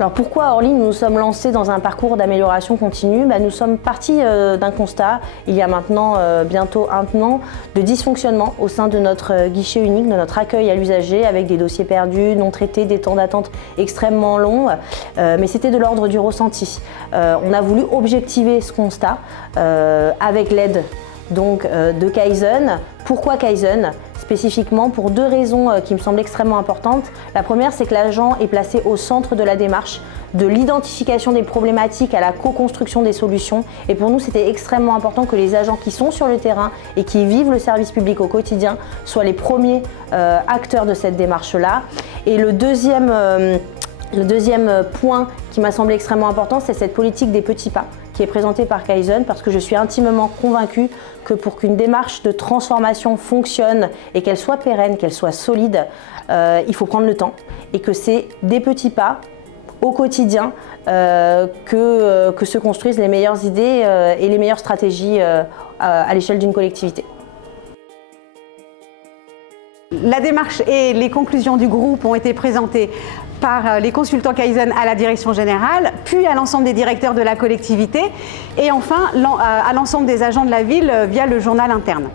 Alors pourquoi à Orly nous nous sommes lancés dans un parcours d'amélioration continue? Nous sommes partis d'un constat, il y a maintenant bientôt un an, de dysfonctionnement au sein de notre guichet unique, de notre accueil à l'usager, avec des dossiers perdus, non traités, des temps d'attente extrêmement longs, mais c'était de l'ordre du ressenti. On a voulu objectiver ce constat avec l'aide de Kaizen. Pourquoi Kaizen? Spécifiquement pour deux raisons qui me semblent extrêmement importantes. La première, c'est que l'agent est placé au centre de la démarche, de l'identification des problématiques à la co-construction des solutions. Et pour nous, c'était extrêmement important que les agents qui sont sur le terrain et qui vivent le service public au quotidien soient les premiers acteurs de cette démarche-là. Et le deuxième point qui m'a semblé extrêmement important, c'est cette politique des petits pas qui est présentée par Kaizen, parce que je suis intimement convaincue que pour qu'une démarche de transformation fonctionne et qu'elle soit pérenne, qu'elle soit solide, il faut prendre le temps et que c'est des petits pas au quotidien que se construisent les meilleures idées et les meilleures stratégies à l'échelle d'une collectivité. La démarche et les conclusions du groupe ont été présentées par les consultants Kaizen à la direction générale, puis à l'ensemble des directeurs de la collectivité et enfin à l'ensemble des agents de la ville via le journal interne.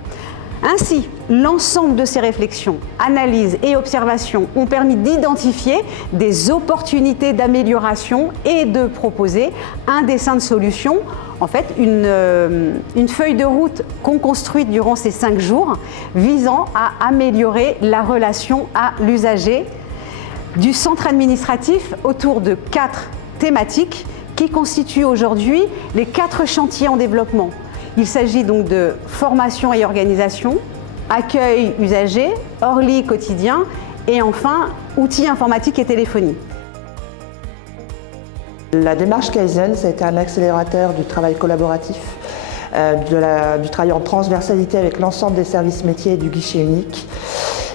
Ainsi, l'ensemble de ces réflexions, analyses et observations ont permis d'identifier des opportunités d'amélioration et de proposer un dessin de solution, en fait une feuille de route qu'on construit durant ces 5 jours visant à améliorer la relation à l'usager du centre administratif autour de 4 thématiques qui constituent aujourd'hui les 4 chantiers en développement. Il s'agit donc de formation et organisation, accueil usager, Orly quotidien et enfin outils informatiques et téléphonie. La démarche Kaizen, ça a été un accélérateur du travail collaboratif, du travail en transversalité avec l'ensemble des services métiers et du guichet unique.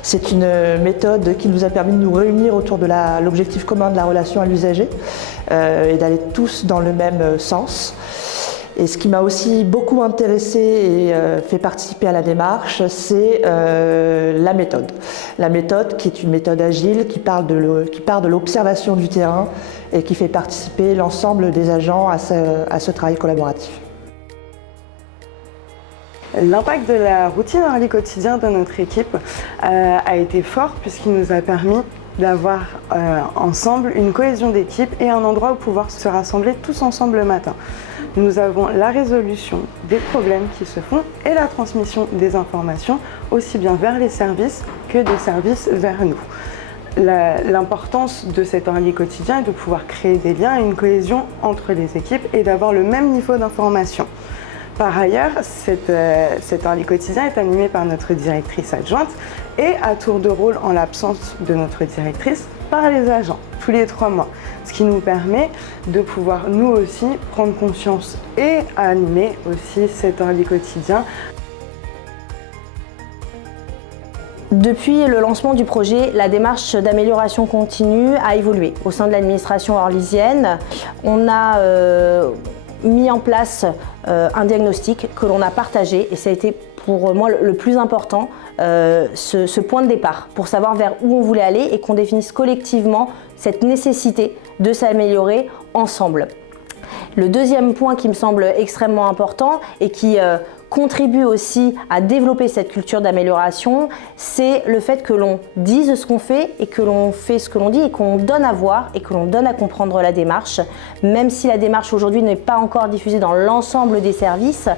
C'est une méthode qui nous a permis de nous réunir autour de l'objectif commun de la relation à l'usager et d'aller tous dans le même sens. Et ce qui m'a aussi beaucoup intéressé et fait participer à la démarche, c'est la méthode. La méthode qui est une méthode agile, qui part de l'observation du terrain et qui fait participer l'ensemble des agents à ce travail collaboratif. L'impact de la routine Orly quotidien de notre équipe a été fort puisqu'il nous a permis d'avoir ensemble une cohésion d'équipe et un endroit où pouvoir se rassembler tous ensemble le matin. Nous avons la résolution des problèmes qui se font et la transmission des informations aussi bien vers les services que des services vers nous. L'importance de cet Orly quotidien est de pouvoir créer des liens et une cohésion entre les équipes et d'avoir le même niveau d'information. Par ailleurs, cet Orly quotidien est animé par notre directrice adjointe et à tour de rôle, en l'absence de notre directrice, par les agents, tous les 3 mois. Ce qui nous permet de pouvoir nous aussi prendre conscience et animer aussi cet Orly quotidien. Depuis le lancement du projet, la démarche d'amélioration continue a évolué au sein de l'administration orlysienne. On a mis en place un diagnostic que l'on a partagé et ça a été pour moi le plus important, ce point de départ pour savoir vers où on voulait aller et qu'on définisse collectivement cette nécessité de s'améliorer ensemble. Le deuxième point qui me semble extrêmement important et qui contribue aussi à développer cette culture d'amélioration, c'est le fait que l'on dise ce qu'on fait et que l'on fait ce que l'on dit et qu'on donne à voir et que l'on donne à comprendre la démarche. Même si la démarche aujourd'hui n'est pas encore diffusée dans l'ensemble des services,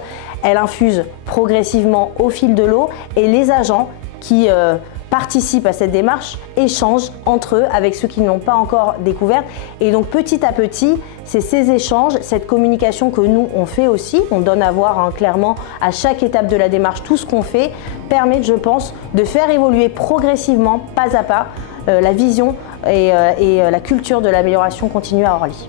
elle infuse progressivement au fil de l'eau et les agents qui participent à cette démarche échangent entre eux avec ceux qui ne l'ont pas encore découverte. Et donc petit à petit, c'est ces échanges, cette communication que nous on fait aussi, on donne à voir clairement à chaque étape de la démarche tout ce qu'on fait, permet, je pense, de faire évoluer progressivement, pas à pas, la vision et la culture de l'amélioration continue à Orly.